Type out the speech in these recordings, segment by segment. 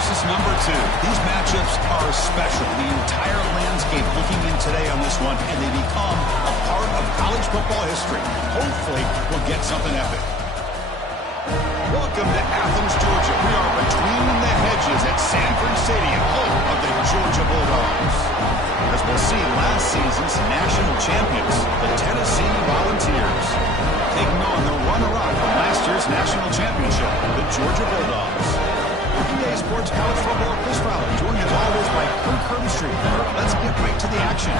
versus number 2. These matchups are special. The entire landscape looking in today on this one, and they become a part of college football history. Hopefully, we'll get something epic. Welcome to Athens, Georgia. We are between the hedges at Sanford Stadium, home of the Georgia Bulldogs. As we'll see, last season's national champions, the Tennessee Volunteers, taking on the runner-up from last year's national championship, the Georgia Bulldogs. EA Sports College Football Chris Fowler, joined as always by Kirk Herbstreit. Let's get right to the action.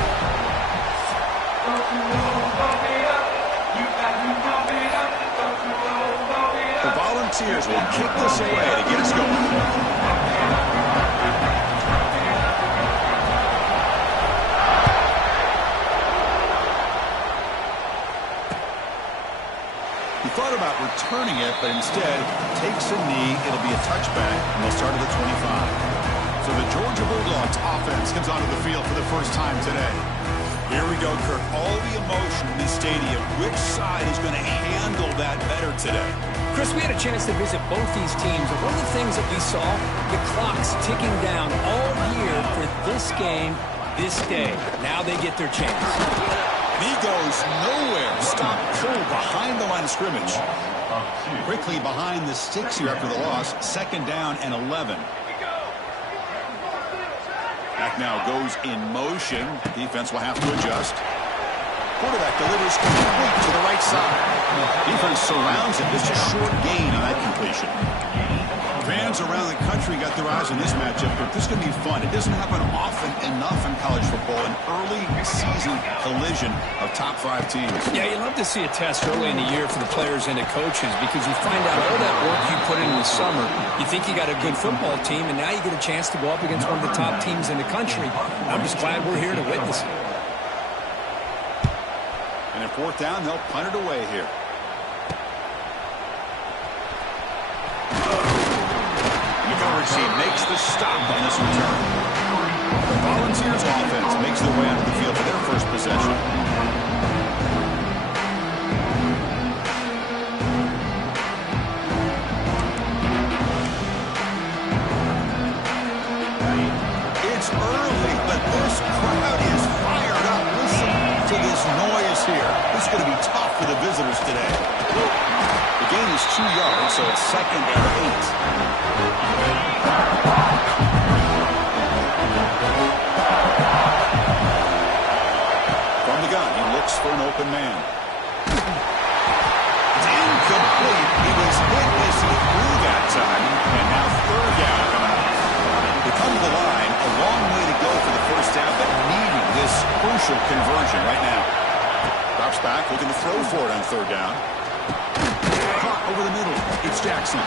The Volunteers will kick this away to get us going. He thought about returning it, but instead takes a knee. It'll be a touchback, and they'll start at the 25. So the Georgia Bulldogs offense comes onto the field for the first time today. Here we go, Kirk. All the emotion in this stadium. Which side is going to handle that better today? Chris, we had a chance to visit both these teams, and one of the things that we saw, the clock's ticking down all year for this game, this day. Now they get their chance. And he goes nowhere. Stop cold behind the line of scrimmage. Quickly behind the sticks here after the loss. 2nd down and 11. Back now goes in motion. Defense will have to adjust. Quarterback delivers complete to the right side. Defense surrounds it. Just a short gain on that completion. Fans around the country got their eyes on this matchup, but this is going to be fun. It doesn't happen often enough in college football, an early season collision of top 5 teams. Yeah, you love to see a test early in the year for the players and the coaches because you find out all that work you put in the summer. You think you got a good football team, and now you get a chance to go up against one of the top teams in the country. I'm just glad we're here to witness it. And at 4th down, they'll punt it away here. She makes the stop on this return. The Volunteers offense makes their way onto the field for their first possession. It's early, but this crowd is fired up. Listen to this noise here. This is going to be tough for the visitors today. The gain is 2 yards, so it's 2nd and 8. From the gun, he looks for an open man. It's incomplete. He was hit as he threw that time, and now 3rd down coming up. They come to the line, a long way to go for the first down, but needing this crucial conversion right now. Drops back, looking to throw for it on 3rd down. Caught over the middle. It's Jackson.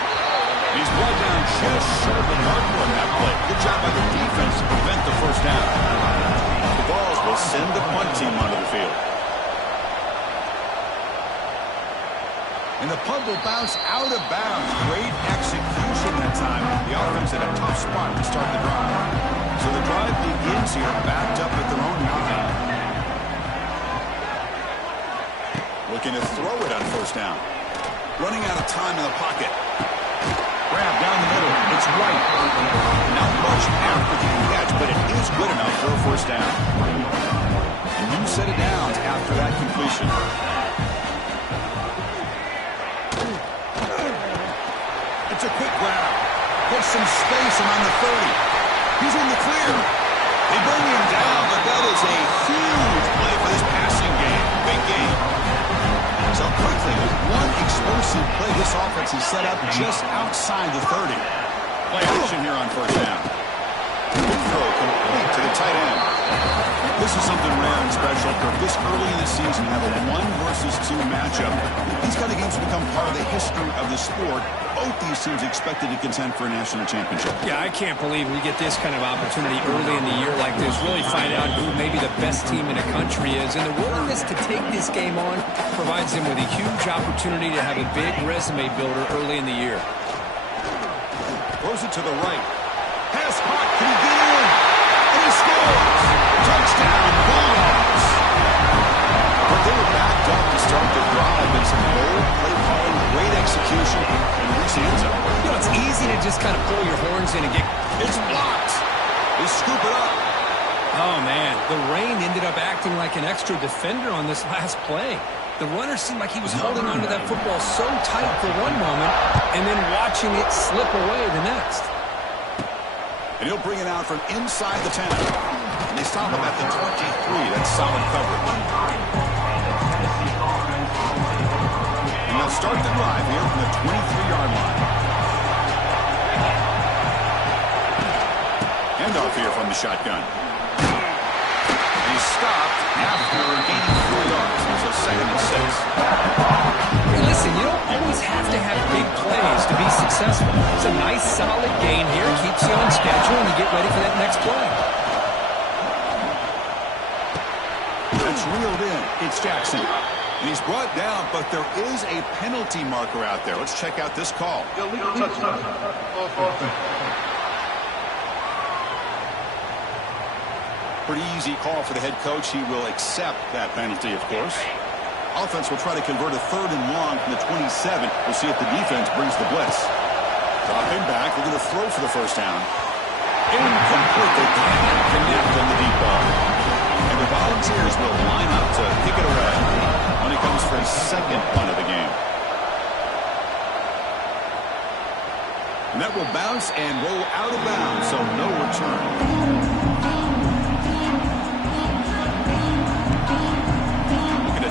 He's brought down just short of the marker on that play. Good job by the defense to prevent the first down. The Vols will send the punt team onto the field. And the punt will bounce out of bounds. Great execution that time. The offense at a tough spot to start the drive. So the drive begins here backed up at their own 9. Looking to throw it on 1st down. Running out of time in the pocket. Grab down the middle. It's right. Not much after the catch, but it is good enough for a 1st down. And you set it down after that completion. It's a quick grab. Puts some space around the 30. He's in the clear. They bring him down, but that is a huge play for this passing game. Big game. So quickly, with one explosive play, this offense is set up just outside the 30. Play action here on 1st down. Good throw complete to the tight end. This is something rare and special. This early in the season, have a 1-versus-2 matchup. These kind of games become part of the history of the sport. Both these teams expected to contend for a national championship. Yeah, I can't believe we get this kind of opportunity early in the year like this. Really find out who maybe the best team in the country is. And the willingness to take this game on provides them with a huge opportunity to have a big resume builder early in the year. Throws it to the right. Pass caught. Can he get in? And he scores. Touchdown, Bulldogs. But they were backed up to start the drive, and some bold play calling, great execution, and reach the end zone. You know, it's easy to just kind of pull your horns in and get... It's blocked. They scoop it up. Oh, man, the rain ended up acting like an extra defender on this last play. The runner seemed like he was holding onto that football so tight for one moment and then watching it slip away the next. And he'll bring it out from inside the 10. And they stop him at the 23. That's solid coverage. And they'll start the drive here from the 23-yard line. Handoff here from the shotgun. And he's stopped after gaining 4 yards. So 2nd and 6. Hey, listen, you don't always have to have big plays to be successful. It's a nice, solid gain here. Keeps you on schedule, and you get ready for that next play. That's reeled in. It's Jackson. And he's brought down, but there is a penalty marker out there. Let's check out this call. Illegal touchdown. Pretty easy call for the head coach. He will accept that penalty, of course. Offense will try to convert a 3rd and long from the 27. We'll see if the defense brings the blitz. Dropping back. They're going to throw for the 1st down. Incomplete. They cannot connect on the deep ball. And the Volunteers will line up to kick it away when it comes for a 2nd punt of the game. And that will bounce and roll out of bounds, so no return.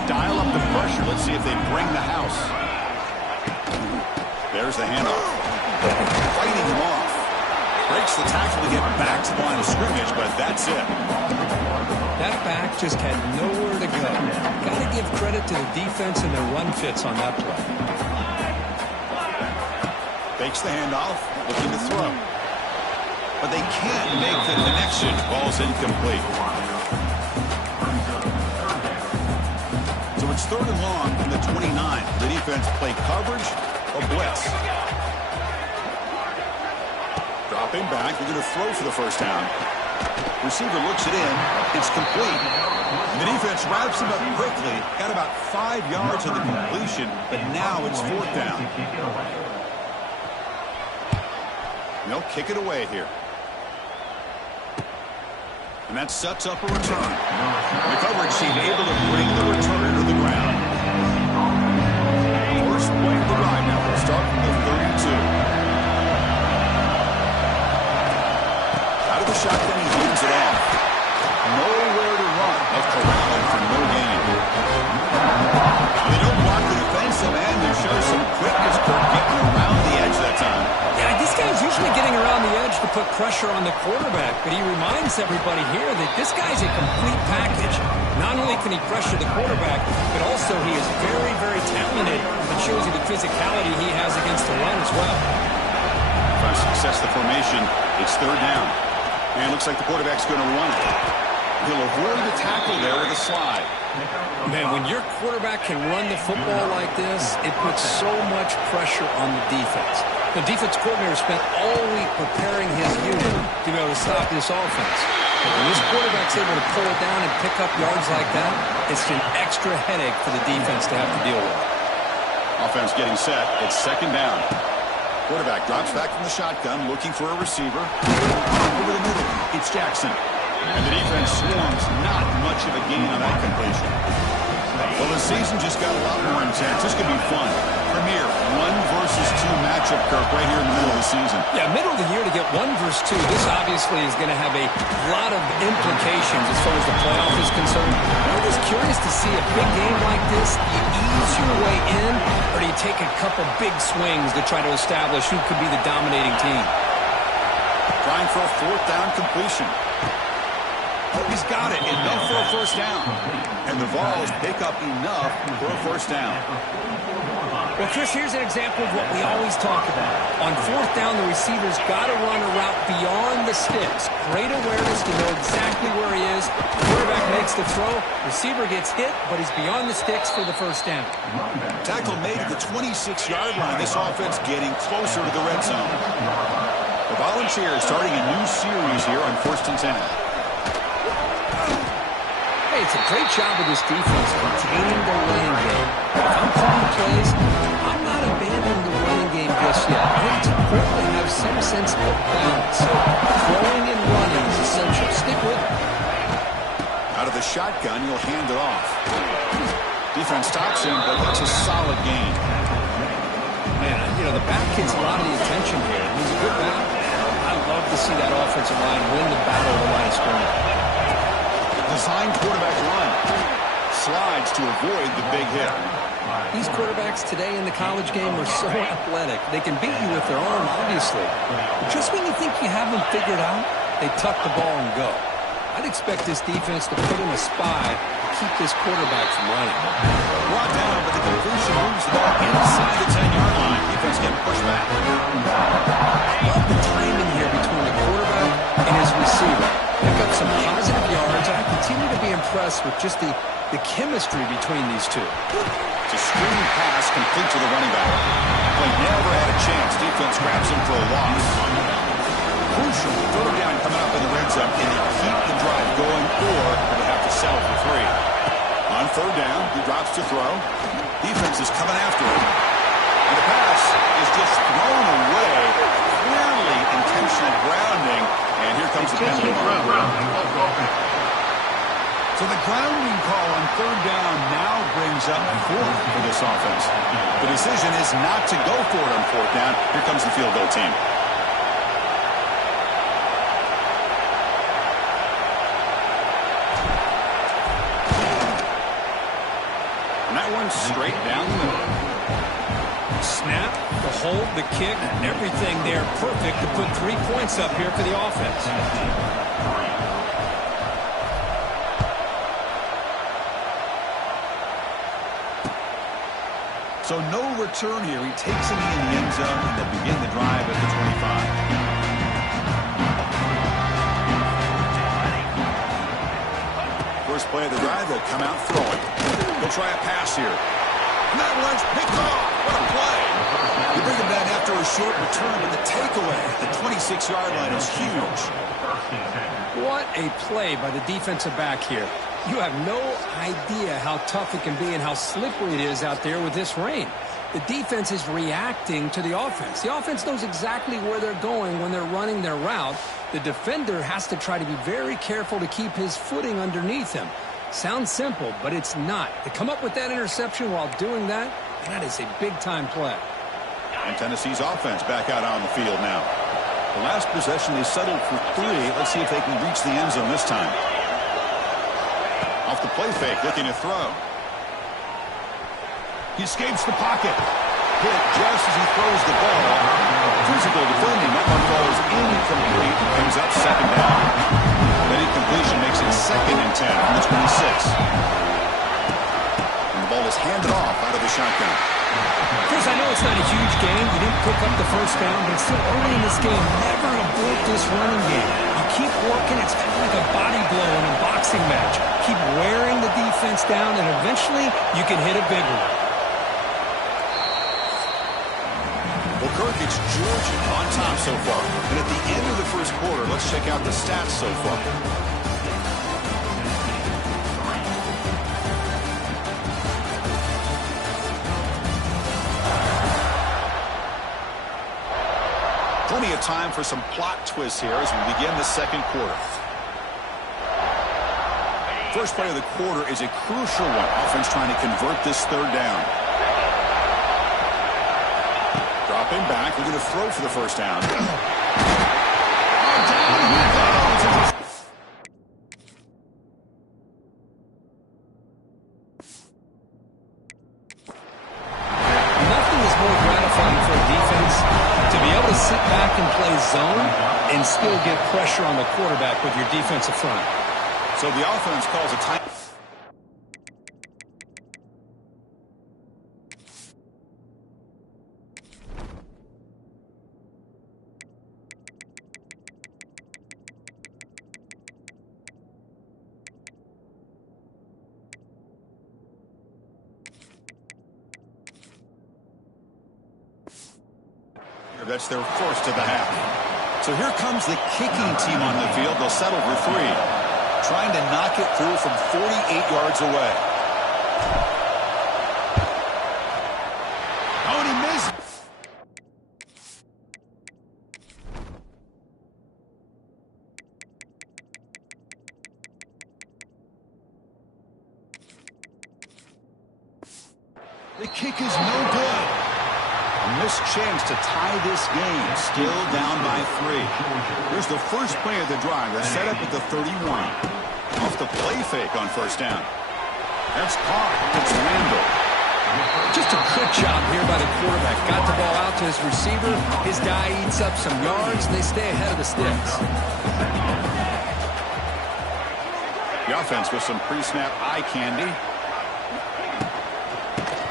Dial up the pressure. Let's see if they bring the house. There's the handoff. Fighting him off. Breaks the tackle to get back to the line of scrimmage, but that's it. That back just had nowhere to go. Got to give credit to the defense and their run fits on that play. Fakes the handoff, looking to throw. But they can't make the connection. Ball's incomplete. So it's 3rd and long from the 29. The defense play coverage or blitz. Dropping back. They're going to throw for the 1st down. Receiver looks it in. It's complete. And the defense wraps him up quickly. Got about 5 yards of the completion, but now it's 4th down. And they'll kick it away here. And that sets up a return. The coverage team able to bring the return to the ground. First play of the drive now. We'll start from the 32. Out of the shotgun, he hands it off. Nowhere to run. They'll corral him for no gain. They don't block the defensive end. They show some quickness for getting around the edge that time. Yeah, this guy's usually getting around the edge to put pressure on the quarterback, but he reminds everybody here that this guy's a complete package. Not only can he pressure the quarterback, but also he is very, very talented. It shows you the physicality he has against the run as well. Trying to success the formation. It's 3rd down. And it looks like the quarterback's going to run it. He'll avoid the tackle there with a slide. Man, when your quarterback can run the football like this, it puts so much pressure on the defense. The defense coordinator spent all week preparing his unit to be able to stop this offense. But when this quarterback's able to pull it down and pick up yards like that, it's an extra headache for the defense to have to deal with. Offense getting set. It's 2nd down. Quarterback drops back from the shotgun, looking for a receiver. Over the middle, it's Jackson. And the defense swarms. Not much of a gain on that completion. Well, the season just got a lot more intense. This could be fun. Premier 1 versus 2 matchup, Kirk, right here in the middle of the season. Yeah, middle of the year to get 1 versus 2. This obviously is going to have a lot of implications as far as the playoff is concerned. I'm just curious to see a big game like this. Do you ease your way in, or do you take a couple big swings to try to establish who could be the dominating team? Trying for a 4th down completion. Oh, he's got it. Enough for a 1st down. And the Vols pick up enough for a 1st down. Well, Chris, here's an example of what we always talk about. On 4th down, the receiver's got to run a route beyond the sticks. Great awareness to know exactly where he is. Quarterback makes the throw. Receiver gets hit, but he's beyond the sticks for the 1st down. Tackle made at the 26-yard line. This offense getting closer to the red zone. The Volunteers starting a new series here on 1st and 10. Hey, it's a great job of this defense containing the running game. If I'm calling plays, I'm not abandoning the running game just yet. I think it's important to have some sense of balance. So throwing and running is essential. Stick with it. Out of the shotgun, you'll hand it off. Defense stops him, but that's a solid gain. Man, you know, the back gets a lot of the attention here. He's a good back. I love to see that offensive line win the battle of the line of scrimmage. Design quarterback run. Slides to avoid the big hit. These quarterbacks today in the college game are so athletic. They can beat you with their arm, obviously. But just when you think you have them figured out, they tuck the ball and go. I'd expect this defense to put in a spy to keep this quarterback from running. Brought down, but the completion moves the ball inside the 10-yard line. Defense getting pushed back. Love the timing here between the quarterback and his receiver. Pick up some positive yards. I continue to be impressed with just the chemistry between these two. It's a screen pass complete to the running back. Play never had a chance. Defense grabs him for a loss. Crucial third down coming up in the red zone. Can they keep the drive going, or do they have to settle for 3? On third down, he drops to throw. Defense is coming after him. And the pass is just thrown away. Clearly intentional grounding. And here comes the penalty. So the grounding call on third down now brings up 4th for this offense. The decision is not to go for it on 4th down. Here comes the field goal team. And that one's straight down the middle. Snap, the hold, the kick, everything there perfect to put 3 points up here for the offense. So no return here. He takes it in the end zone, and they'll begin the drive at the 25. First play of the drive, they'll come out throwing. They'll try a pass here. Matt Lynch picked off. What a play. You bring him down after a short return, but the takeaway at the 26-yard line is huge. What a play by the defensive back here. You have no idea how tough it can be and how slippery it is out there with this rain. The defense is reacting to the offense. The offense knows exactly where they're going when they're running their route. The defender has to try to be very careful to keep his footing underneath him. Sounds simple, but it's not. To come up with that interception while doing that, that is a big-time play. And Tennessee's offense back out on the field now. The last possession, they settled for 3. Let's see if they can reach the end zone this time. Off the play fake, looking to throw. He escapes the pocket. Hit just as he throws the ball. Physical defending. That one falls incomplete. Comes up 2nd down. That incompletion makes it 2nd and 10 from the 26. And the ball is handed off out of the shotgun. Chris, I know it's not a huge game. You didn't pick up the first down, but it's still early in this game. Never abort this running game. You keep working. It's kind of like a body blow in a boxing match. Keep wearing the defense down, and eventually you can hit a big one. Well, Kirk, it's Georgia on top so far. And at the end of the first quarter, let's check out the stats so far. Plenty of time for some plot twists here as we begin the second quarter. First play of the quarter is a crucial one. Offense trying to convert this third down. Dropping back, looking to throw for the first down. Down he goes. Nothing is more gratifying for a defense to be able to sit back and play zone and still get pressure on the quarterback with your defensive front. So the offense calls a time. That's their first of the half. So here comes the kicking team on the field. They'll settle for 3. Trying to knock it through from 48 yards away. Oh, and he missed. The kick is no good. A missed chance to tie this game. Still down by 3. Here's the first play of the drive. They're set up at the 31. Off the play fake on first down. That's caught. It's Randall. Just a good job here by the quarterback. Got the ball out to his receiver. His guy eats up some yards, and they stay ahead of the sticks. The offense with some pre-snap eye candy.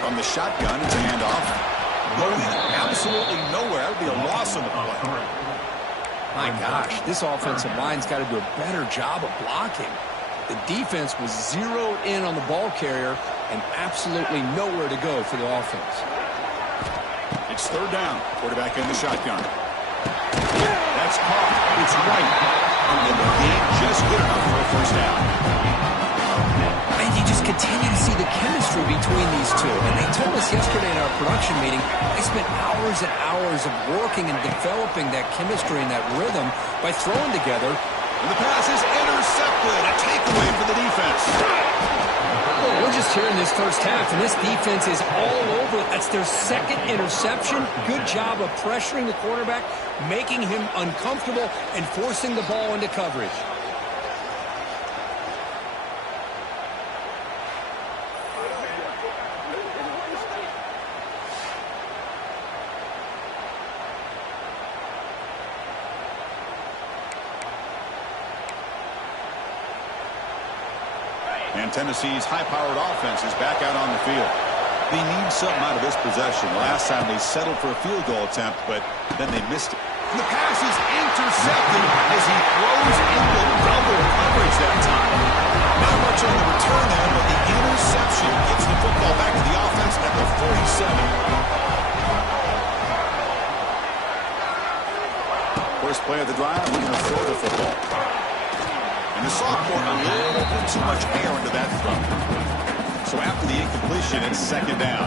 From the shotgun, it's a handoff. Going absolutely nowhere. That would be a loss on the play. My gosh, this offensive line's got to do a better job of blocking. The defense was zeroed in on the ball carrier and absolutely nowhere to go for the offense. It's third down. Quarterback in the shotgun. That's caught. It's right. And the game just good enough for a first down. And you just continue to see the chemistry between these two. And they told us yesterday in our production meeting, they spent hours and hours of working and developing that chemistry and that rhythm by throwing together. And the pass is intercepted. A takeaway for the defense. Well, we're just here in this first half, and this defense is all over. That's their second interception. Good job of pressuring the quarterback, making him uncomfortable, and forcing the ball into coverage. And Tennessee's high-powered offense is back out on the field. They need something out of this possession. Last time they settled for a field goal attempt, but then they missed it. And the pass is intercepted as he throws into double coverage that time. Not much on the return there, but the interception gets the football back to the offense at the 47. First play of the drive, we're going to throw the football. And the sophomore, a little bit too much air into that throw. So after the incompletion, it's second down.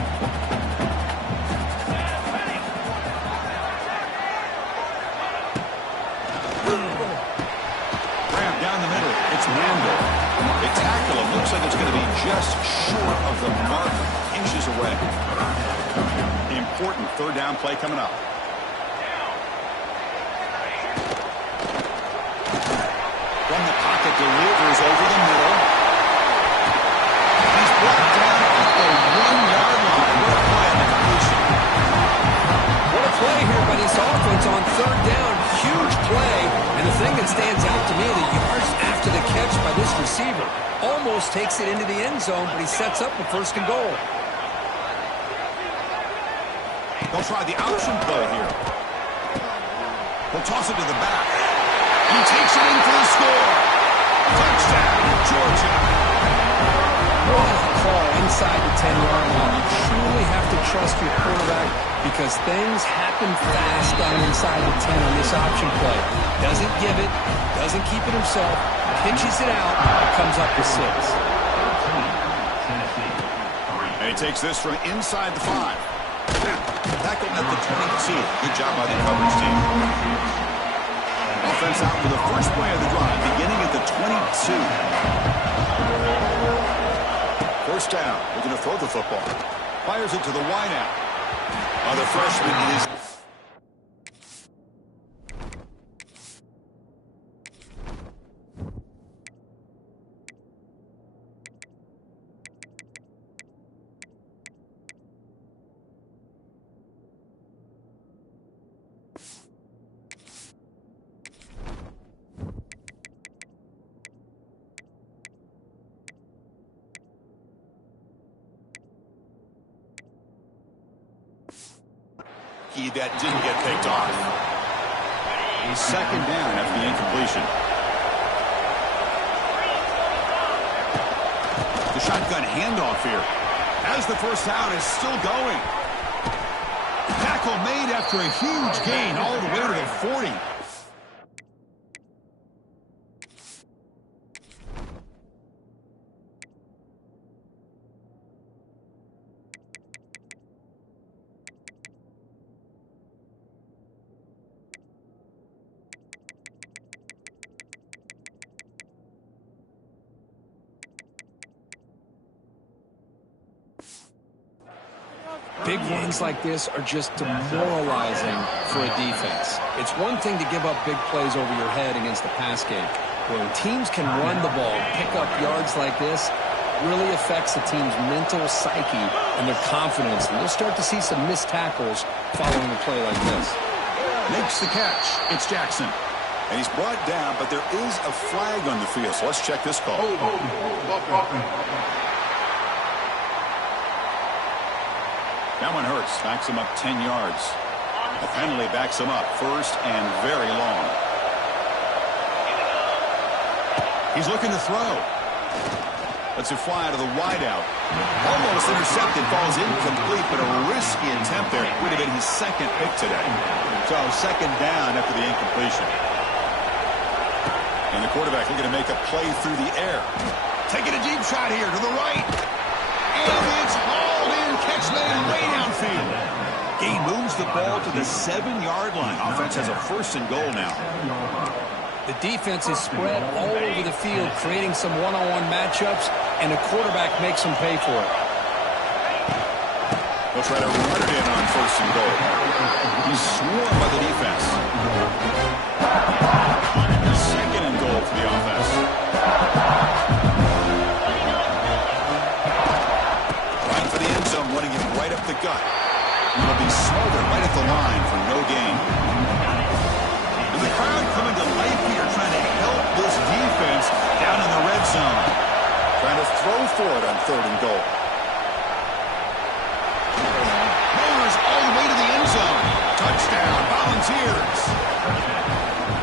Grab down the middle. It's Randall. They tackle him. Looks like it's going to be just short of the mark, inches away. The important third down play coming up. From the pocket, delivers over the middle. He's brought down at the 1-yard line. What a play on the completion. What a play here by this offense on third down. Huge play. And the thing that stands out to me, the yards after the catch by this receiver. Almost takes it into the end zone, but he sets up a first and goal. They'll try the option play here. They'll toss it to the back. He takes it in for the score. Touchdown, Georgia. What a call inside the 10-yard line. You truly have to trust your quarterback because things happen fast down inside the 10 on this option play. Doesn't give it, doesn't keep it himself, pitches it out, and comes up with 6. And he takes this from inside the 5. Tackled at the 22. Good job by the coverage team. Offense out for the first play of the drive, beginning at the 22. First down. We're going to throw the football. Fires it to the wideout. The freshman is... that didn't get picked off. Second down after the incompletion. The shotgun handoff here. As the first down is still going. Tackle made after a huge gain all the way to the 40. Big runs like this are just demoralizing for a defense. It's one thing to give up big plays over your head against the pass game. When teams can run the ball, pick up yards like this, really affects the team's mental psyche and their confidence. And you'll start to see some missed tackles following a play like this. Makes the catch. It's Jackson. And he's brought down, but there is a flag on the field. So let's check this call. That one hurts. Backs him up 10 yards. A penalty backs him up first and very long. He's looking to throw. Lets it fly to the wideout. Almost intercepted. Falls incomplete, but a risky attempt there. Would have been his second pick today. So second down after the incompletion. And the quarterback looking to make a play through the air. Taking a deep shot here to the right. And it's hauled in. Catch made way downfield. He moves the ball to the 7-yard line. Offense has a 1st and goal now. The defense is spread all over the field, creating some one-on-one matchups, and the quarterback makes them pay for it. They'll try to run it in on 1st and goal. He's swarmed by the defense. 2nd and goal for the offense. Right for the end zone, running it right up the gut. It'll be smothered right at the line for no gain. And the crowd coming to life here, trying to help this defense down in the red zone. Trying to throw for it on 3rd and goal. Mowers all the way to the end zone. Touchdown, Volunteers.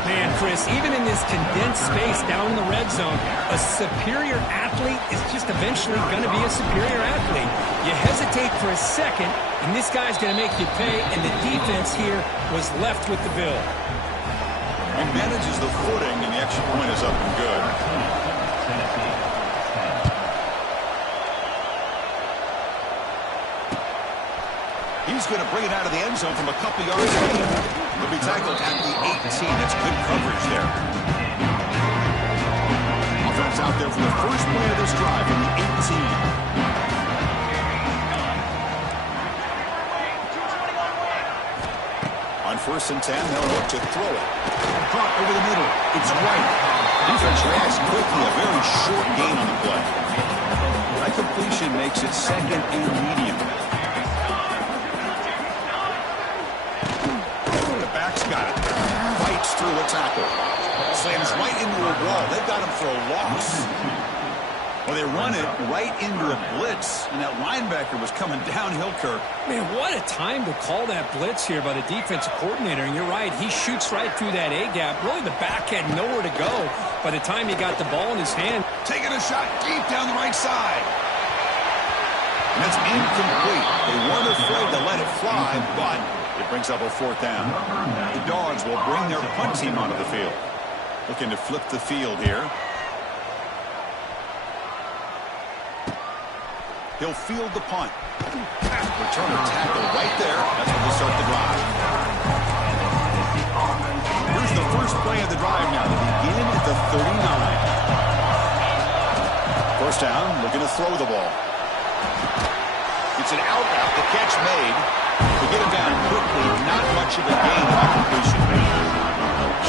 Man, Chris, even in this condensed space down in the red zone, a superior athlete is just eventually going to be a superior athlete. You hesitate for a second, and this guy's going to make you pay, and the defense here was left with the bill. He manages the footing, and the extra point is up and good. He's going to bring it out of the end zone from a couple yards away. He'll be tackled at the 18. That's good coverage there. Offense out there for the first play of this drive from the 18. On 1st and 10, they'll look to throw it. Caught over the middle. It's White. Defense reacts quickly. A very short gain on the play. That completion makes it 2nd and medium. The back's got it. Fights through a tackle. Slams right into a wall. They've got him for a loss. Well, they run it right into a blitz, and that linebacker was coming downhill, Kirk. Man, what a time to call that blitz here by the defensive coordinator. And you're right, he shoots right through that A-gap. Really, the back had nowhere to go by the time he got the ball in his hand. Taking a shot deep down the right side. And that's incomplete. They weren't afraid to let it fly, but it brings up a 4th down. The Dogs will bring their punt team onto the field. Looking to flip the field here. He'll field the punt. Return a tackle right there. That's when they start the drive. Here's the first play of the drive now. They begin at the 39. 1st down, looking to throw the ball. It's an out route. The catch made. They get him down quickly. Not much of a gain on the completion.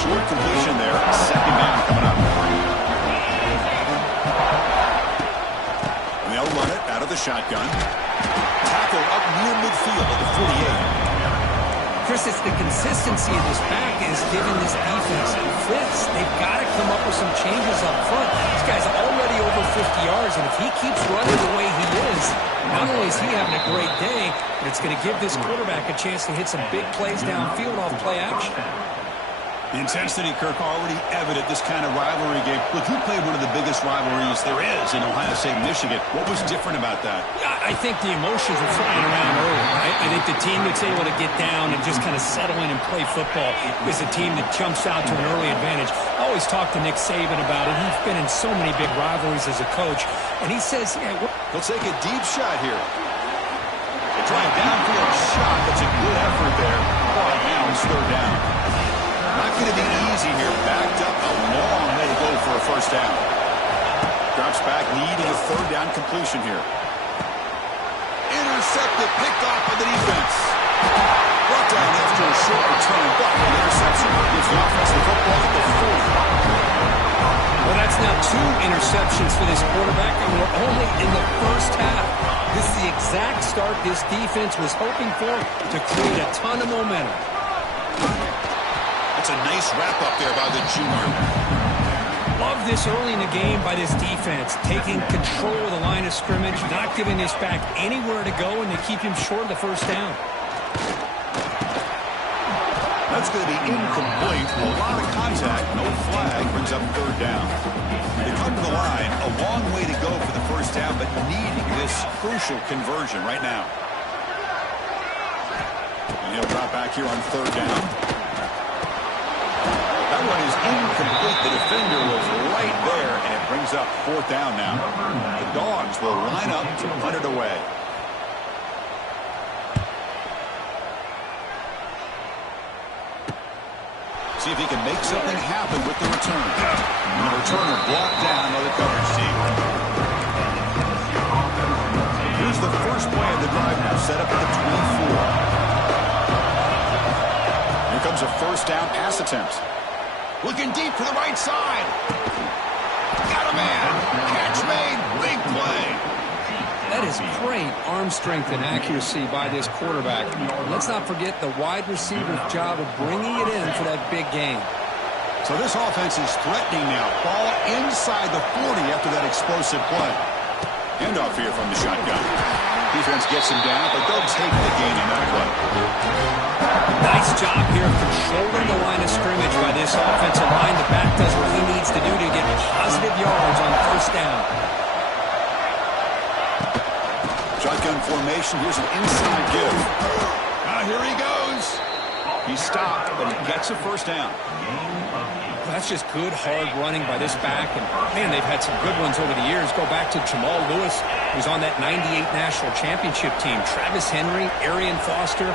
Short completion there. 2nd down coming up. They'll run it out of the shotgun. Tackle up near midfield at the 48. Chris, it's the consistency of this back is giving this defense fits. They've got to come up with some changes up front. This guy's already over 50 yards, and if he keeps running the way he is, not only is he having a great day, but it's going to give this quarterback a chance to hit some big plays downfield off play action. The intensity, Kirk, already evident this kind of rivalry game. Look, you played one of the biggest rivalries there is in Ohio State, Michigan. What was different about that? I think the emotions were flying around early. I think the team that's able to get down and just kind of settle in and play football is a team that jumps out to an early advantage. I always talk to Nick Saban about it. He's been in so many big rivalries as a coach. And he says, yeah, he'll take a deep shot here. They try a downfield shot. That's a good effort there. But now it's 3rd down. Not going to be easy here. Backed up a long way to go for a 1st down. Drops back, needing a 3rd down completion here. intercepted, picked off by the defense. Brought down after a short return, but the interception gives the offense the football at the 40. Well, that's now 2 interceptions for this quarterback, and we're only in the first half. This is the exact start this defense was hoping for to create a ton of momentum. That's a nice wrap-up there by the junior. Love this early in the game by this defense, taking control of the line of scrimmage, not giving this back anywhere to go, and to keep him short of the first down. That's going to be incomplete. A lot of contact. No flag. Brings up 3rd down. They come to the line. A long way to go for the first half, but needing this crucial conversion right now. And he'll drop back here on 3rd down. That one is incomplete. The defender was right there, and it brings up 4th down now. The Dogs will line up to punt it away. See if he can make something happen with the return. And the returner blocked down by the coverage team. Here's the first play of the drive now, set up at the 24. Here comes a 1st down pass attempt. Looking deep to the right side. Got a man. Catch made. Big play. That is great arm strength and accuracy by this quarterback. Let's not forget the wide receiver's job of bringing it in for that big game. So this offense is threatening now. Ball inside the 40 after that explosive play. Handoff here from the shotgun. Defense gets him down, but they'll take the gain in that play. Nice job here of controlling the line of scrimmage by this offensive line. The back does what he needs to do to get positive yards on 1st down. Shotgun formation. Here's an inside give. Here he goes. He stopped, but he gets a 1st down. That's just good, hard running by this back. And, man, they've had some good ones over the years. Go back to Jamal Lewis, who's on that 98 National Championship team. Travis Henry, Arian Foster.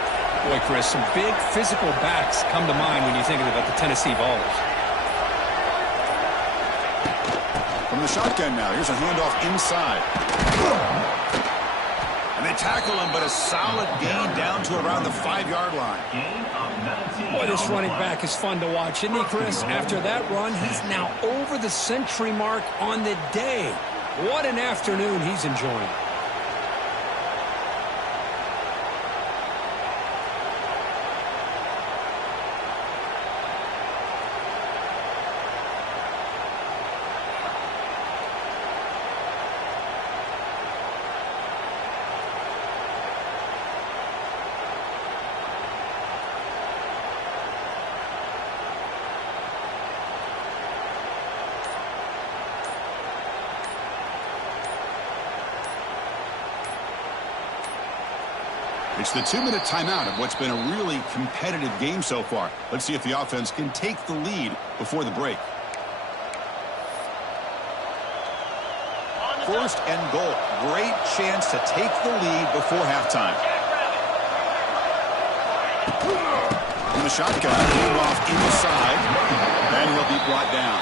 Boy, Chris, some big physical backs come to mind when you think about the Tennessee Vols. From the shotgun now. Here's a handoff inside. And they tackle him, but a solid gain down to around the 5-yard line. Boy, this running back is fun to watch, isn't he, Chris? After that run, he's now over the century mark on the day. What an afternoon he's enjoying. It's the 2-minute timeout of what's been a really competitive game so far. Let's see if the offense can take the lead before the break. 1st and goal. Great chance to take the lead before halftime. From the shotgun, hand off inside, and he'll be brought down.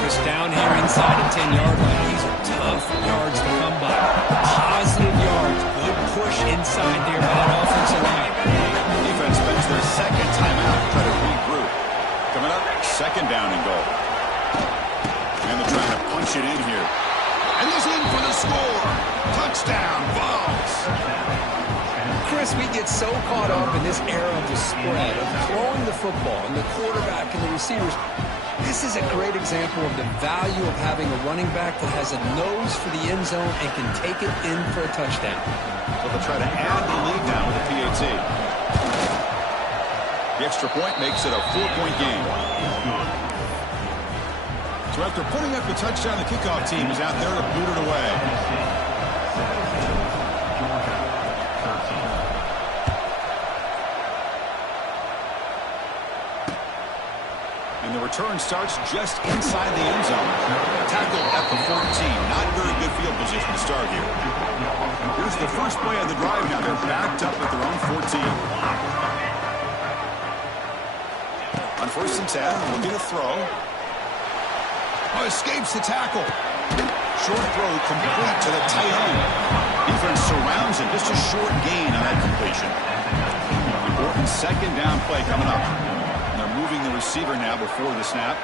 Chris, down here inside the 10-yard line. These are tough yards to come by. Positive yards. Good push inside there by that offensive line. Defense spends their 2nd timeout to try to regroup. Coming up, 2nd down and goal. And they're trying to punch it in here. And he's in for the score. Touchdown, Vols. Chris, we get so caught up in this era of the spread, of throwing the football, and the quarterback and the receivers. This is a great example of the value of having a running back that has a nose for the end zone and can take it in for a touchdown. So they'll try to add the lead now with the PAT. The extra point makes it a 4-point game. So after putting up the touchdown, the kickoff team is out there to boot it away. And the return starts just inside the end zone. Tackled at the 14. Not very good field position to start here. Here's the first play of the drive now. They're backed up at their own 14. On 1st and 10, looking to throw. Oh, escapes the tackle. short throw complete to the tight end. Defense surrounds him. Just a short gain on that completion. Important second down play coming up. And they're moving the receiver now before the snap.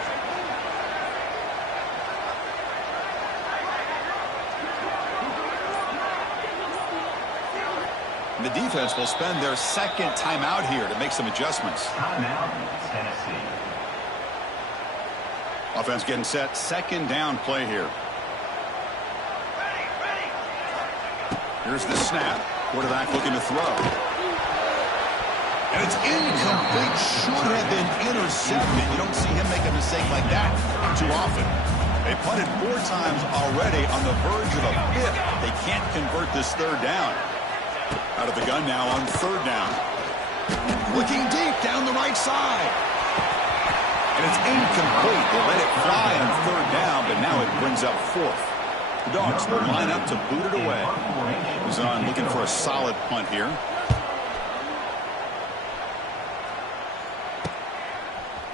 And the defense will spend their second timeout here to make some adjustments. Timeout, Tennessee. Offense getting set. Second down play here. Here's the snap. Quarterback looking to throw. And it's incomplete. Should have been intercepted. You don't see him make a mistake like that too often. They punted 4 times already, on the verge of a 5th. They can't convert this third down. Out of the gun now on third down. Looking deep down the right side. And it's incomplete. They let it fly on third down, but now it brings up 4th. The Dogs will line up to boot it away. He's on looking for a solid punt here.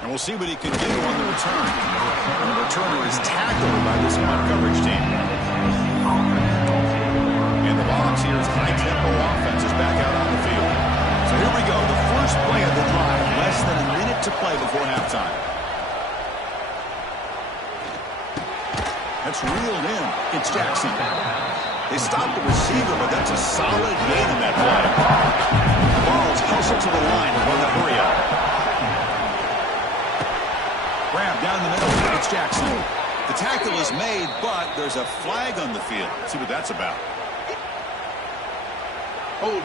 And we'll see what he can do on the return. And the returner is tackled by this punt coverage team. And the Volunteers' high-tempo offense is back out on the field. So here we go. The first play of the drive. Less than a minute to play before halftime. That's reeled in. It's Jackson. They stopped the receiver, but that's a solid gain in that play. The ball's hustled to the line to run the hurry up. Grab down the middle. It's Jackson. The tackle is made, but there's a flag on the field. Let's see what that's about. Hold.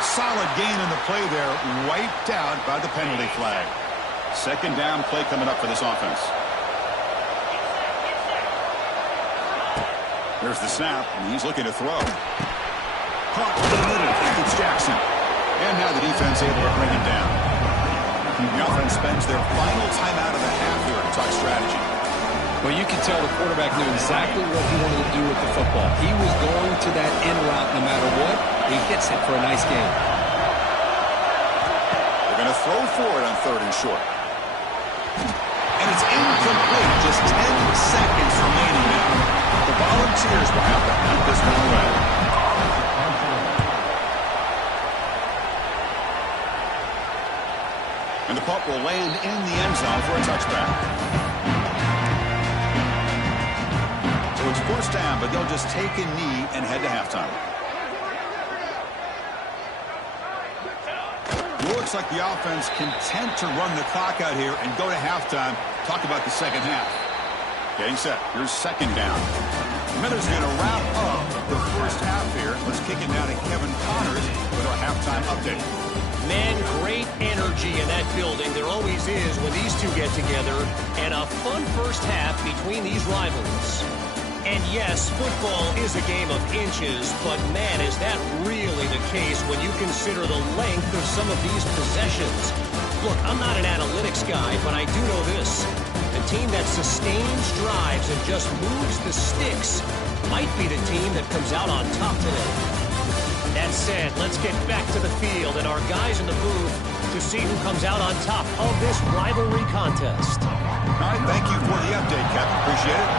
Solid gain in the play there. Wiped out by the penalty flag. Second down play coming up for this offense. There's the snap, and he's looking to throw. Caught within a minute. It's Jackson. And now the defense able to bring him down. The offense spends their final timeout of the half here to talk strategy. Well, you can tell the quarterback knew exactly what he wanted to do with the football. He was going to that end route no matter what. He hits it for a nice gain. They're going to throw for it on third and short. And it's incomplete. Just 10 seconds remaining now. The Volunteers will have to hunt this one away. And the punt will land in the end zone for a touchback. So it's first down, but they'll just take a knee and head to halftime. Looks like the offense content to run the clock out here and go to halftime. Talk about the second half. Getting set. Here's second down. Miller's going to wrap up the first half here. Let's kick it down to Kevin Connors with our halftime update. Man, great energy in that building. There always is when these two get together. And a fun first half between these rivals. And yes, football is a game of inches, but man, is that really the case when you consider the length of some of these possessions. Look, I'm not an analytics guy, but I do know this. The team that sustains drives and just moves the sticks might be the team that comes out on top today. That said, let's get back to the field and our guys in the booth to see who comes out on top of this rivalry contest. All right, thank you for the update, Captain. Appreciate it.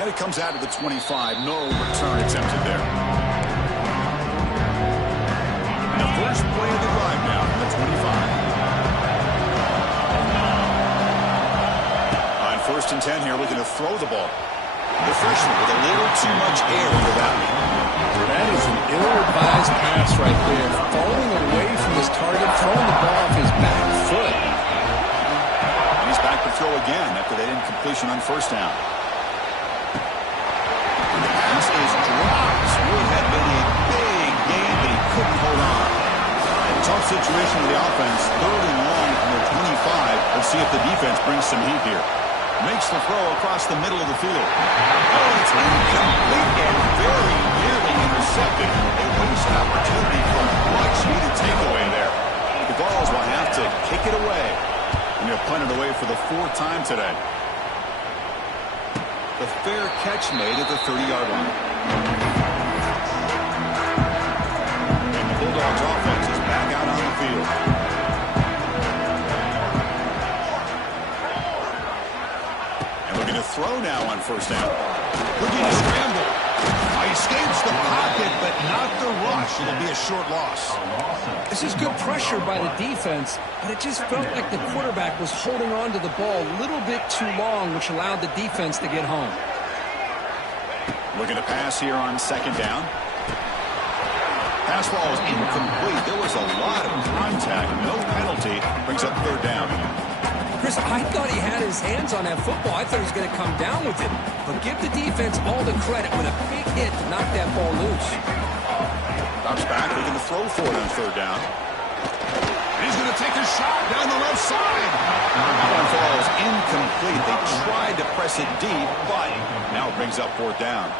And it comes out of the 25. No return attempted there. And the first play of the drive now from the 25. On first and 10 here, looking to throw the ball. The freshman with a little too much air into that one. That is an ill-advised pass right there. Falling away from his target, throwing the ball off his back foot. And he's back to throw again after that incompletion on first down. And the pass is dropped. Would have been a big gain, but he couldn't hold on. A tough situation with the offense. Third and long from the 25. Let's see if the defense brings some heat here. Makes the throw across the middle of the field. Oh, it's incomplete and very nearly intercepted. A wasted opportunity for a much-needed takeaway there. The Vols will have to kick it away. And they'll punt it away for the 4th time today. The fair catch made at the 30-yard line. And the Bulldogs offense is back out on the field. now on first down. Looking to scramble. He escapes the pocket, but not the rush. It'll be a short loss. This is good pressure by the defense, but it just felt like the quarterback was holding on to the ball a little bit too long, which allowed the defense to get home. Looking to pass here on second down. Pass ball is incomplete. There was a lot of contact. No penalty. Brings up third down. Chris, I thought he had his hands on that football. I thought he was going to come down with it. But give the defense all the credit with a big hit to knock that ball loose. Drops back, looking to throw for it on third down. He's going to take a shot down the left side. That one falls incomplete. They tried to press it deep, but now it brings up fourth down.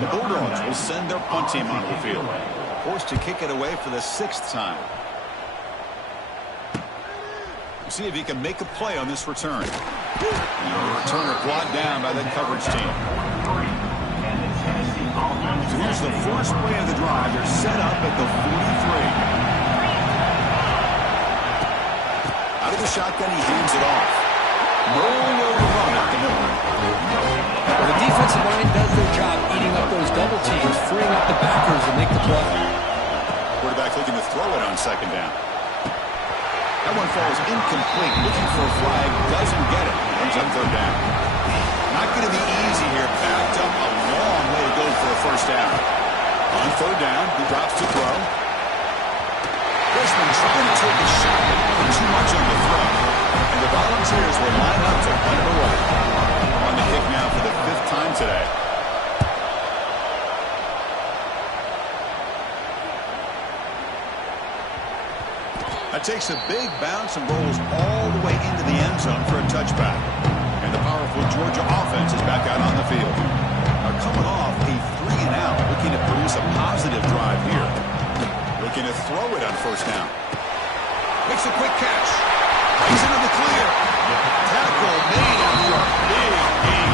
The Bulldogs will send their punt team onto the field. Forced to kick it away for the 6th time. See if he can make a play on this return. The returner brought down by the coverage team. So here's the first play of the drive. They're set up at the 43. Out of the shotgun, he hands it off. Rolling over the run at the middle. Well, the defensive line does their job eating up those double teams, freeing up the backers to make the play. Quarterback looking to throw it on second down. That one falls incomplete. Looking for a flag. Doesn't get it. Comes up third down. Not going to be easy here. Backed up a long way to go for a first down. On third down, he drops to throw. Richmond trying to take a shot, but not too much on the throw. And the Volunteers will line up to punt it away. On the kick now for the 5th time today. That takes a big bounce and rolls all the way into the end zone for a touchback. And the powerful Georgia offense is back out on the field. Are coming off a 3-and-out, looking to produce a positive drive here. Looking to throw it on first down. Makes a quick catch. He's into the clear. Tackle made after a big gain.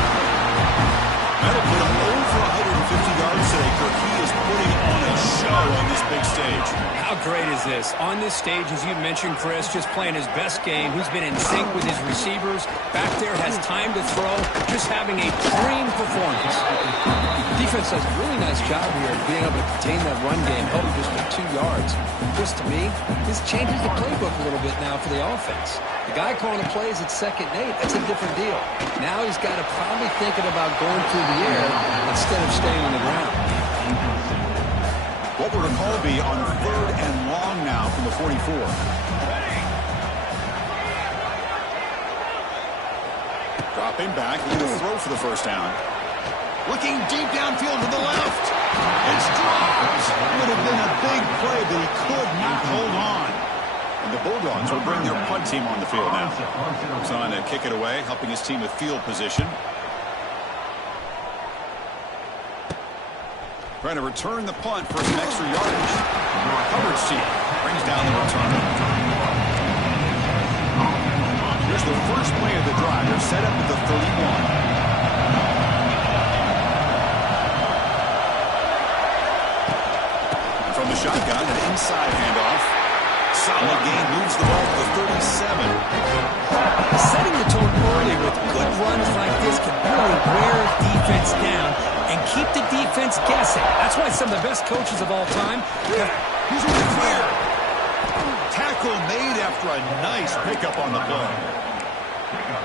That'll put him over 150 yards today. Kirk, he is putting on a show on this big stage. How great is this? On this stage, as you mentioned, Chris, just playing his best game. He's been in sync with his receivers. Back there, has time to throw. Just having a dream performance. Defense does a really nice job here of being able to contain that run game, held just for 2 yards. Chris, to me, this changes the playbook a little bit now for the offense. The guy calling the plays at 2nd and 8, that's a different deal. Now he's got to probably thinking about going through the air instead of staying on the ground. What will the call be on 3rd and long now from the 44? Dropping back, looking to throw for the first down. Looking deep downfield to the left. It's dropped. Would have been a big play, but he could not hold on. And the Bulldogs will bring their punt team on the field now. He's on to kick it away, helping his team with field position. Trying to return the punt for some extra yardage. Coverage team brings down the return. Here's the first play of the drive. They're set up at the 31. From the shotgun, an inside handoff. Solid gain, moves the ball to the 37. Setting the tone early with good runs like this can really wear defense down and keep the defense guessing. That's why some of the best coaches of all time. Who's in the clear? Tackle made after a nice pickup on the play.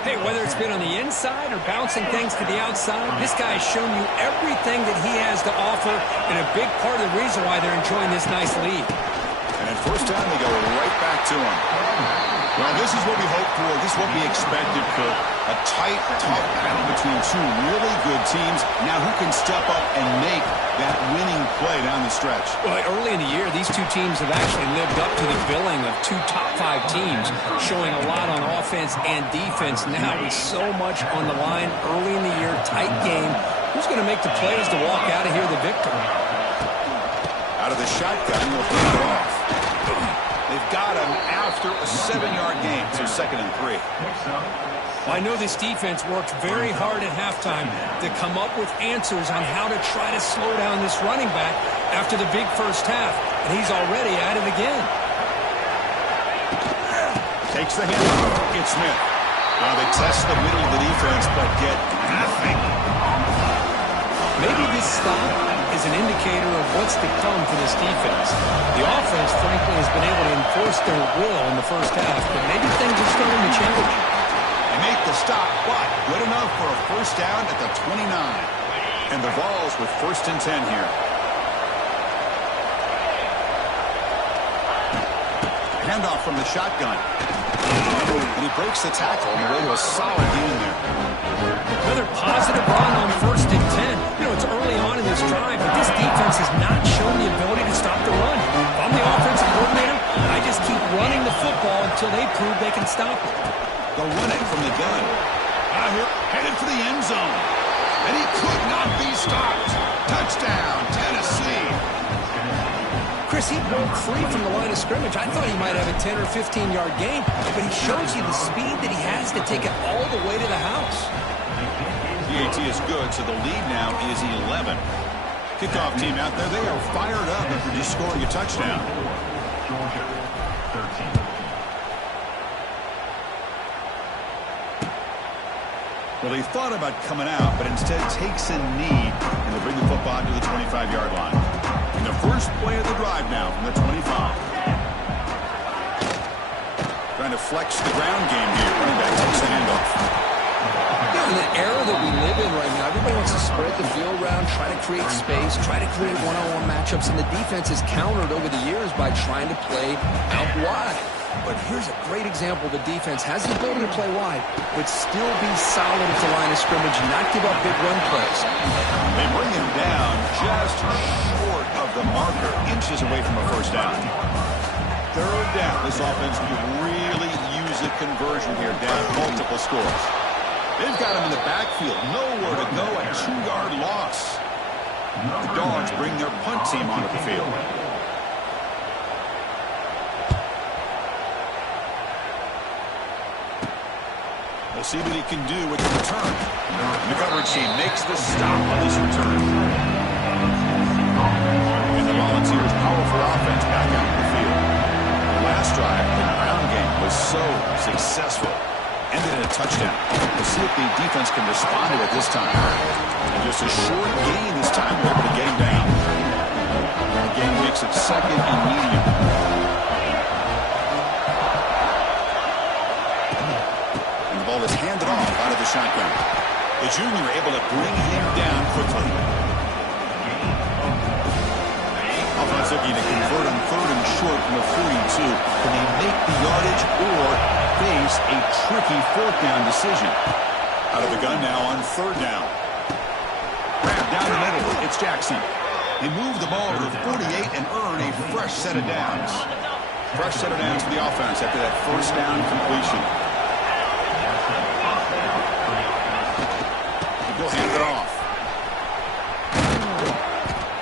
Hey, whether it's been on the inside or bouncing things to the outside, this guy has shown you everything that he has to offer, and a big part of the reason why they're enjoying this nice lead. And at first down, they go right back to him. Well, this is what we hoped for. This is what we expected, Kirk. A tight, tough battle between two really good teams. Now who can step up and make that winning play down the stretch? Well, early in the year, these two teams have actually lived up to the billing of 2 top-5 teams, showing a lot on offense and defense. Now with so much on the line early in the year, tight game. Who's going to make the plays to walk out of here the victor? Out of the shotgun, will pick it off. They've got him after a 7-yard gain, so 2nd and 3. Well, I know this defense worked very hard at halftime to come up with answers on how to try to slow down this running back after the big first half, and he's already at it again. Takes the handoff. It's Smith. Now they test the middle of the defense, but get nothing. Maybe this stop is an indicator of what's to come for this defense. The offense, frankly, has been able to enforce their will in the first half, but maybe things are starting to change. They make the stop, but good enough for a first down at the 29. And the Vols with 1st and 10 here. Handoff from the shotgun. And he breaks the tackle on the way to a solid gain there. Another positive run on 1st and 10. You know, it's early on in this drive, but this defense has not shown the ability to stop the run. If I'm the offensive coordinator, I just keep running the football until they prove they can stop it. They'll run it from the gun. Out here, headed for the end zone. And he could not be stopped. Touchdown, Tennessee. Chris, he broke free from the line of scrimmage. I thought he might have a 10 or 15-yard gain, but he shows you the speed that he has to take it all the way to the house. PAT is good, so the lead now is 11. Kickoff team out there, they are fired up after just scoring a touchdown. Georgia, 13. Well, they thought about coming out, but instead takes a knee, and they bring the football to the 25-yard line. And the first play of the drive now from the 25. Trying to flex the ground game here. Running back takes the handoff. You know, in the era that we live in right now, everybody wants to spread the field around, try to create space, try to create one-on-one matchups, and the defense has countered over the years by trying to play out wide. But here's a great example. The defense has the ability to play wide, but still be solid at the line of scrimmage, not give up big run plays. They bring him down just short of the marker, inches away from a first down. 3rd down. This offense could really use a conversion here, down multiple scores. They've got him in the backfield, nowhere to go, a 2-yard loss. The Dogs bring their punt team onto the field. We'll see what he can do with the return. The coverage team makes the stop on this return. And the Volunteers' powerful offense back out in the field. The last drive, the ground game was so successful. Ended in a touchdown. We'll see if the defense can respond to it this time. And just a short gain this time, we're able to get him down. And the game makes it 2nd and medium. Is handed off out of the shotgun. The junior able to bring him down quickly. Offense looking to convert on 3rd and short from the 42. Can they make the yardage or face a tricky 4th down decision? Out of the gun now on 3rd down. Grab down the middle. It's Jackson. They move the ball to the 48 and earn a fresh set of downs. Fresh set of downs for the offense after that first down completion. He'll hand it off.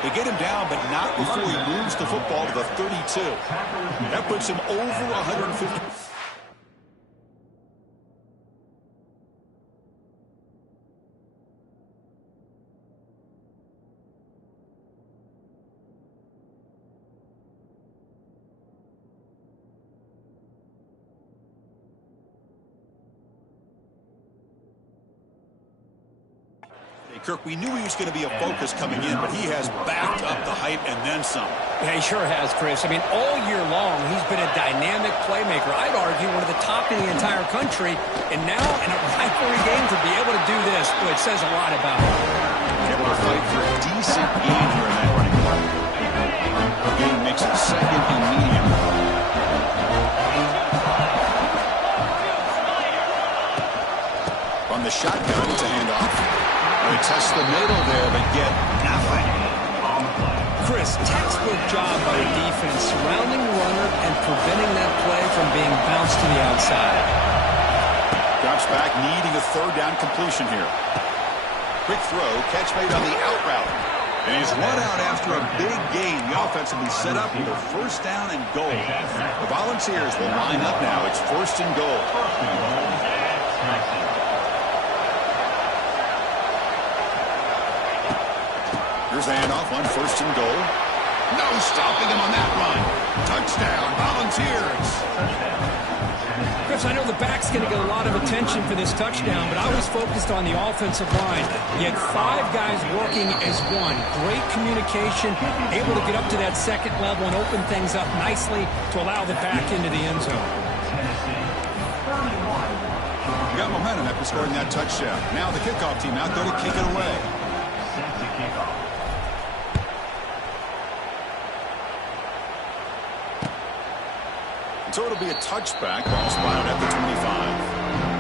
They get him down, but not before he moves the football to the 32. That puts him over 150. Kirk, we knew he was going to be a focus coming in, but he has backed up the hype and then some. Yeah, he sure has, Chris. I mean, all year long, he's been a dynamic playmaker. I'd argue one of the top in the entire country. And now, in a rivalry game, to be able to do this, boy, it says a lot about him. Able to fight for a decent gain here in that running play. The game makes it 2nd and medium. From the shotgun to hand off. They test the middle there, but get nothing. Chris, textbook job by the defense, surrounding the runner and preventing that play from being bounced to the outside. Drops back, needing a 3rd down completion here. Quick throw, catch made on the out route. And he's run out after a big gain. The offense will be set up with a 1st down and goal. The Volunteers will line up now. It's 1st and goal. Here's the handoff on 1st and goal. No stopping him on that run. Touchdown, Volunteers. Chris, I know the backs going to get a lot of attention for this touchdown, but I was focused on the offensive line. You had 5 guys working as one. Great communication, able to get up to that second level and open things up nicely to allow the back into the end zone. You got momentum after scoring that touchdown. Now the kickoff team out there to kick it away. Set to kickoff. So it'll be a touchback. Ball spotted at the 25.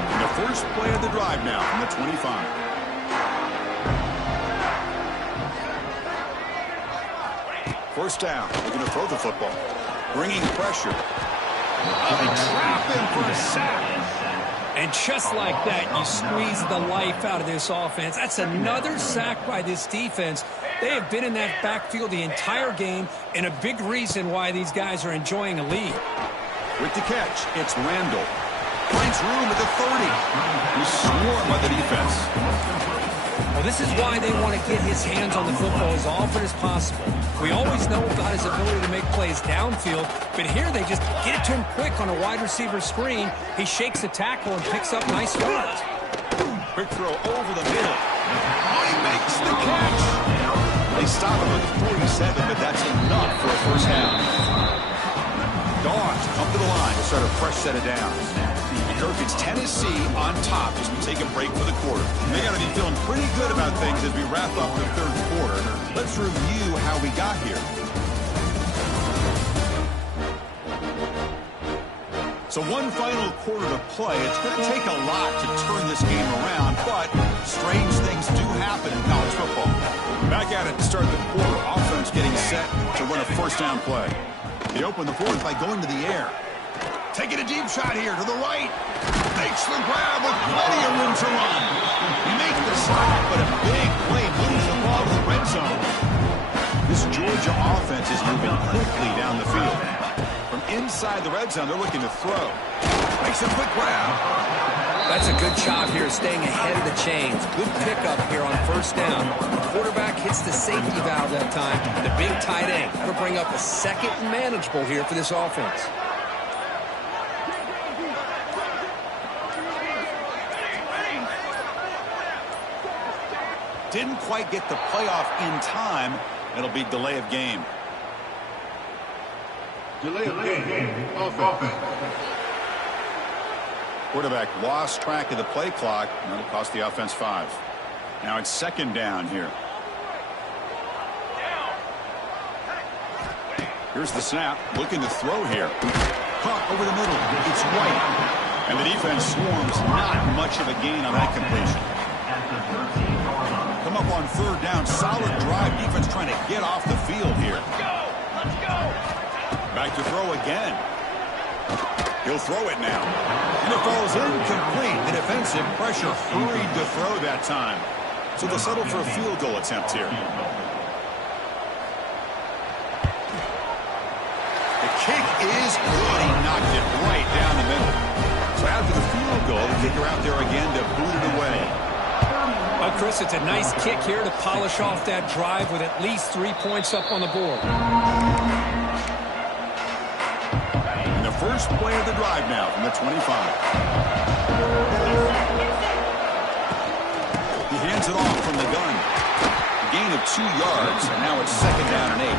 And the first play of the drive now from the 25. First down. Looking to throw the football. Bringing pressure. They trap him for a sack. And just like that, you squeeze the life out of this offense. That's another sack by this defense. They have been in that backfield the entire game, and a big reason why these guys are enjoying a lead. With the catch, it's Randall. Finds room at the 30. He's swarmed by the defense. Well, this is why they want to get his hands on the football as often as possible. We always know about his ability to make plays downfield, but here they just get it to him quick on a wide receiver screen. He shakes the tackle and picks up nice yards. Quick throw over the middle. Oh, he makes the catch. They stop him at the 47, but that's enough for a first down. Dogs come to the line to start a fresh set of downs. Kirk, it's Tennessee on top as we take a break for the quarter. They got to be feeling pretty good about things as we wrap up the third quarter. Let's review how we got here. So one final quarter to play. It's going to take a lot to turn this game around, but strange things do happen in college football. Back at it to start the quarter. Offense getting set to run a first down play. They open the fourth by going to the air. Taking a deep shot here to the right. Makes the grab with plenty of room to run. He makes the stop, but a big play moves the ball to the red zone. This Georgia offense is moving quickly down the field. From inside the red zone, they're looking to throw. Makes a quick grab. That's a good job here, staying ahead of the chains. Good pickup here on first down. The quarterback hits the safety valve that time. The big tight end. That'll bring up a second and manageable here for this offense. Didn't quite get the playoff in time. It'll be delay of game. Delay of game. Offense. Quarterback lost track of the play clock. That'll cost the offense 5. Now it's second down here. Here's the snap. Looking to throw here. Caught over the middle. It's White. And the defense swarms. Not much of a gain on that completion. Come up on third down. Solid drive. Defense trying to get off the field here. Let's go. Back to throw again. He'll throw it now. And it falls incomplete. The defensive pressure hurried to throw that time. So they'll settle for a field goal attempt here. The kick is good. He knocked it right down the middle. So after the field goal, the kicker out there again to boot it away. Well, Chris, it's a nice kick here to polish off that drive with at least 3 points up on the board. And the first play of the drive now from the 25. He hands it off from the gun. Gain of 2 yards, and now it's second down and 8.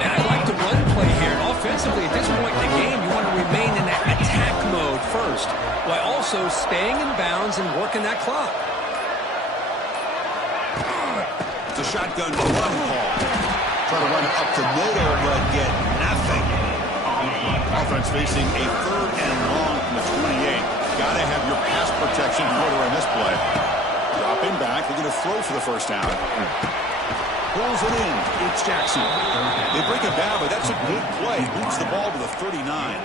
And I like the run play here. And offensively, at this point in the game, you want to remain in that attack mode first, while also staying in bounds and working that clock. It's a shotgun run call. Try to run it up the middle, but get nothing. Offense facing a third and long from the 28. Got to have your pass protection quarter in this play. Dropping back, they're going to throw for the first down. Pulls it in. It's Jackson. They break it down, but that's a good play. Moves the ball to the 39.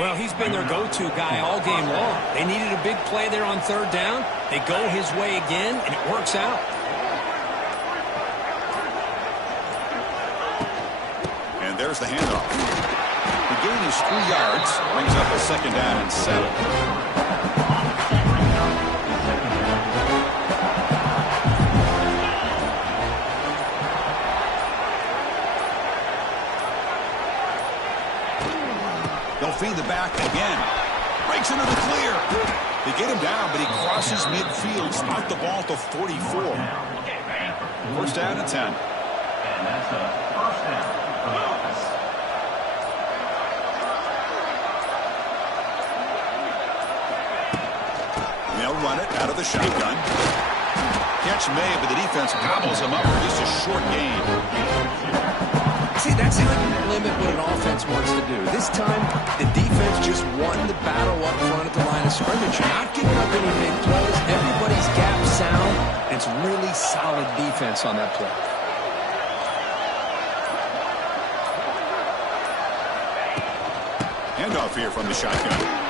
Well, he's been their go-to guy all game long. They needed a big play there on third down. They go his way again, and it works out. And there's the handoff. The gain is 3 yards. Brings up a second down and 7. They'll feed the back again. Breaks into the clear. They get him down, but he crosses midfield. Spot the ball to 44. First down and 10. And that's a first down for the offense. They'll run it out of the shotgun. Catch made, but the defense gobbles him up for just a short gain. See, that's how you limit what an offense wants to do. This time, the defense just won the battle up front at the line of scrimmage. You're not giving up any big plays. Everybody's gap sound. It's really solid defense on that play. Handoff here from the shotgun.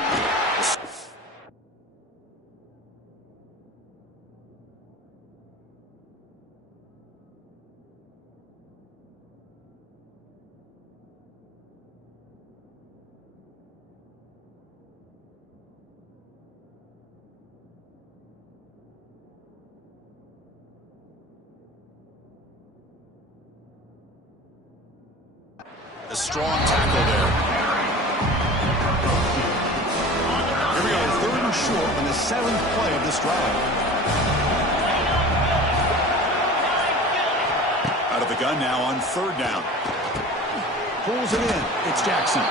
A strong tackle there. Here we go, 3rd and short on the 7th play of this drive. Out of the gun now on 3rd down. Pulls it in. It's Jackson.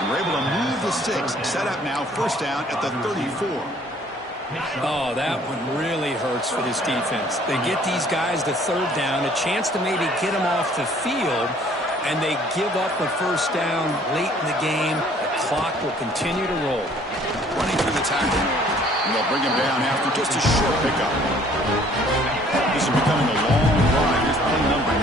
And we're able to move the sticks. Set up now, 1st down at the 34. Oh, that one really hurts for this defense. They get these guys to 3rd down, a chance to maybe get them off the field, and they give up a 1st down late in the game. The clock will continue to roll. Running through the tackle. And they'll bring him down after just a short pickup. This is becoming a long drive. Here's play number 9.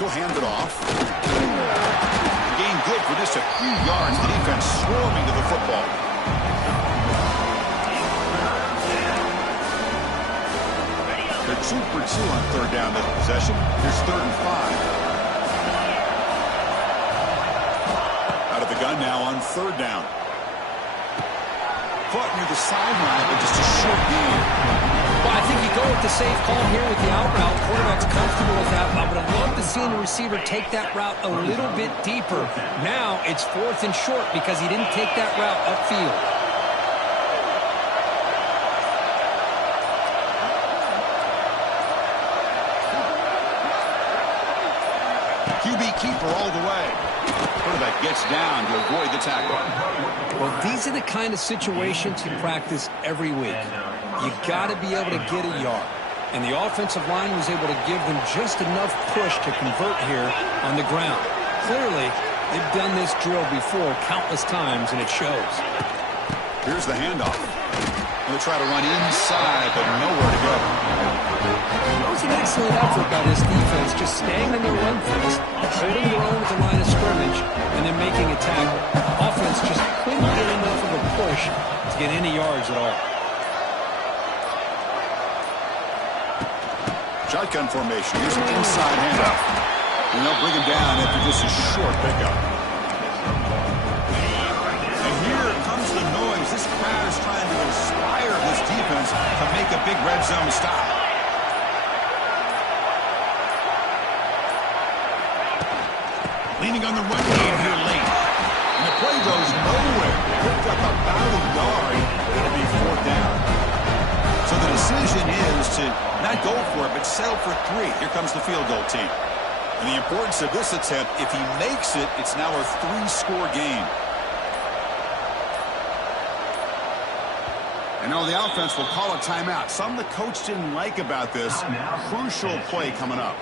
He'll hand it off. Gain good for just a few yards. The defense swarming to the football. They're 2 for 2 on 3rd down this possession. Here's 3rd and 5. Out of the gun now on 3rd down. Caught near the sideline, but just a short gain. Well, I think you go with the safe call here with the out route. Quarterback's comfortable with that, but I'd love to see the receiver take that route a little bit deeper. Now it's 4th and short because he didn't take that route upfield. QB keeper all the way. Quarterback gets down to avoid the tackle. Well, these are the kind of situations you practice every week. You got to be able to get a yard. And the offensive line was able to give them just enough push to convert here on the ground. Clearly, they've done this drill before countless times, and it shows. Here's the handoff. They'll try to run inside, but nowhere to go. It was an excellent effort by this defense, just staying in their run fix, holding their own at the line of scrimmage, and then making a tackle. Offense just couldn't get enough of a push to get any yards at all. Shotgun formation. Here's an inside handoff. And they'll bring him down after just a short pickup. And here comes the noise. This crowd is trying to inspire this defense to make a big red zone stop. Leaning on the run game here late. And the play goes nowhere. Picked up about a yard. It'll be 4th down. So the decision is to not go for it, but settle for 3. Here comes the field goal team. And the importance of this attempt, if he makes it, it's now a 3-score game. And now the offense will call a timeout. Something the coach didn't like about this. Crucial play coming up.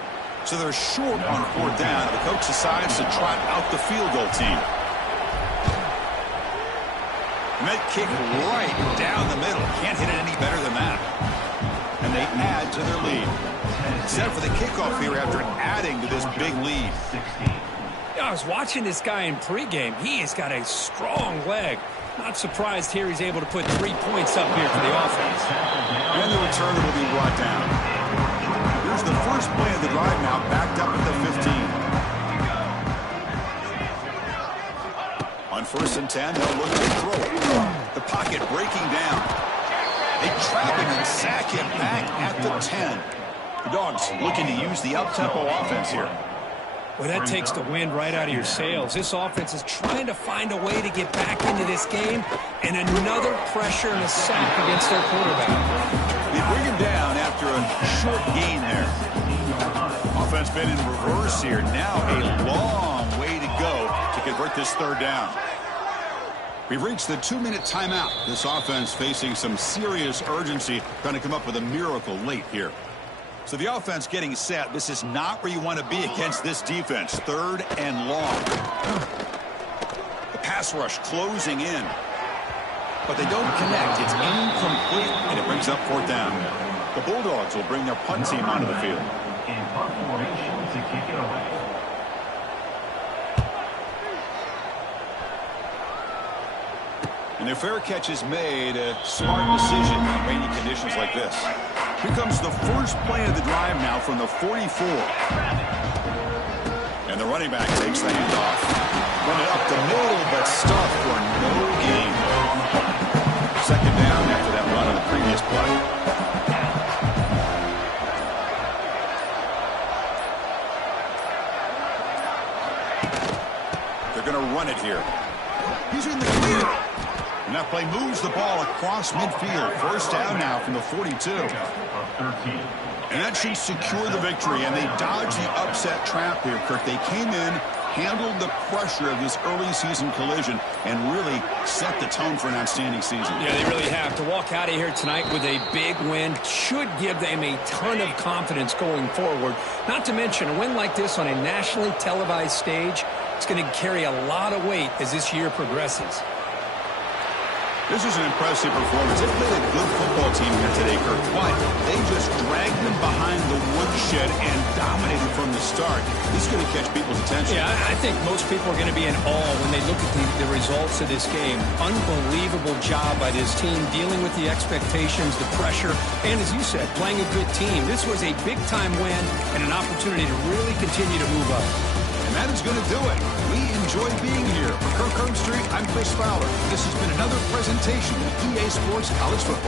So they're short on 4th down. The coach decides to trot out the field goal team. And that kick right down the middle. Can't hit it any better than that. And they add to their lead. Set for the kickoff here after adding to this big lead. I was watching this guy in pregame. He has got a strong leg. Not surprised here he's able to put 3 points up here for the offense. And the returner will be brought down. Here's the first play of the drive now, backed up at the 15. On 1st and 10, they'll look to throw it. The pocket breaking down. They trap him and sack him back at to 10. The Dogs looking to use the up-tempo offense here. Well, that takes the wind right out of your sails. This offense is trying to find a way to get back into this game, and another pressure and a sack against their quarterback. They bring him down after a short gain there. Offense been in reverse here. Now a long way to go to convert this third down. We've reached the 2-minute timeout. This offense facing some serious urgency, trying to come up with a miracle late here. So the offense getting set. This is not where you want to be against this defense. Third and long. The pass rush closing in. But they don't connect. It's incomplete, and it brings up fourth down. The Bulldogs will bring their punt team onto the field. In punt formation to kick it away. And their fair catch is made. A smart decision in rainy conditions like this. Here comes the first play of the drive now from the 44. And the running back takes the handoff. Run it up the middle, but stuffed for no gain. Second down after that run on the previous play. They're going to run it here. He's in the clear. And that play moves the ball across midfield. First down now from the 42. And that should secure the victory. And they dodged the upset trap here, Kirk. They came in, handled the pressure of this early season collision, and really set the tone for an outstanding season. Yeah, they really have. To walk out of here tonight with a big win should give them a ton of confidence going forward. Not to mention, a win like this on a nationally televised stage, it's going to carry a lot of weight as this year progresses. This is an impressive performance. They played a good football team here today, Kirk. But they just dragged them behind the woodshed and dominated from the start. This is going to catch people's attention. Yeah, I think most people are going to be in awe when they look at the results of this game. Unbelievable job by this team, dealing with the expectations, the pressure, and as you said, playing a good team. This was a big-time win and an opportunity to really continue to move up. And that is going to do it. We enjoyed being here. For Kirk Herbstreit, I'm Chris Fowler. This has been another presentation of EA Sports College Football.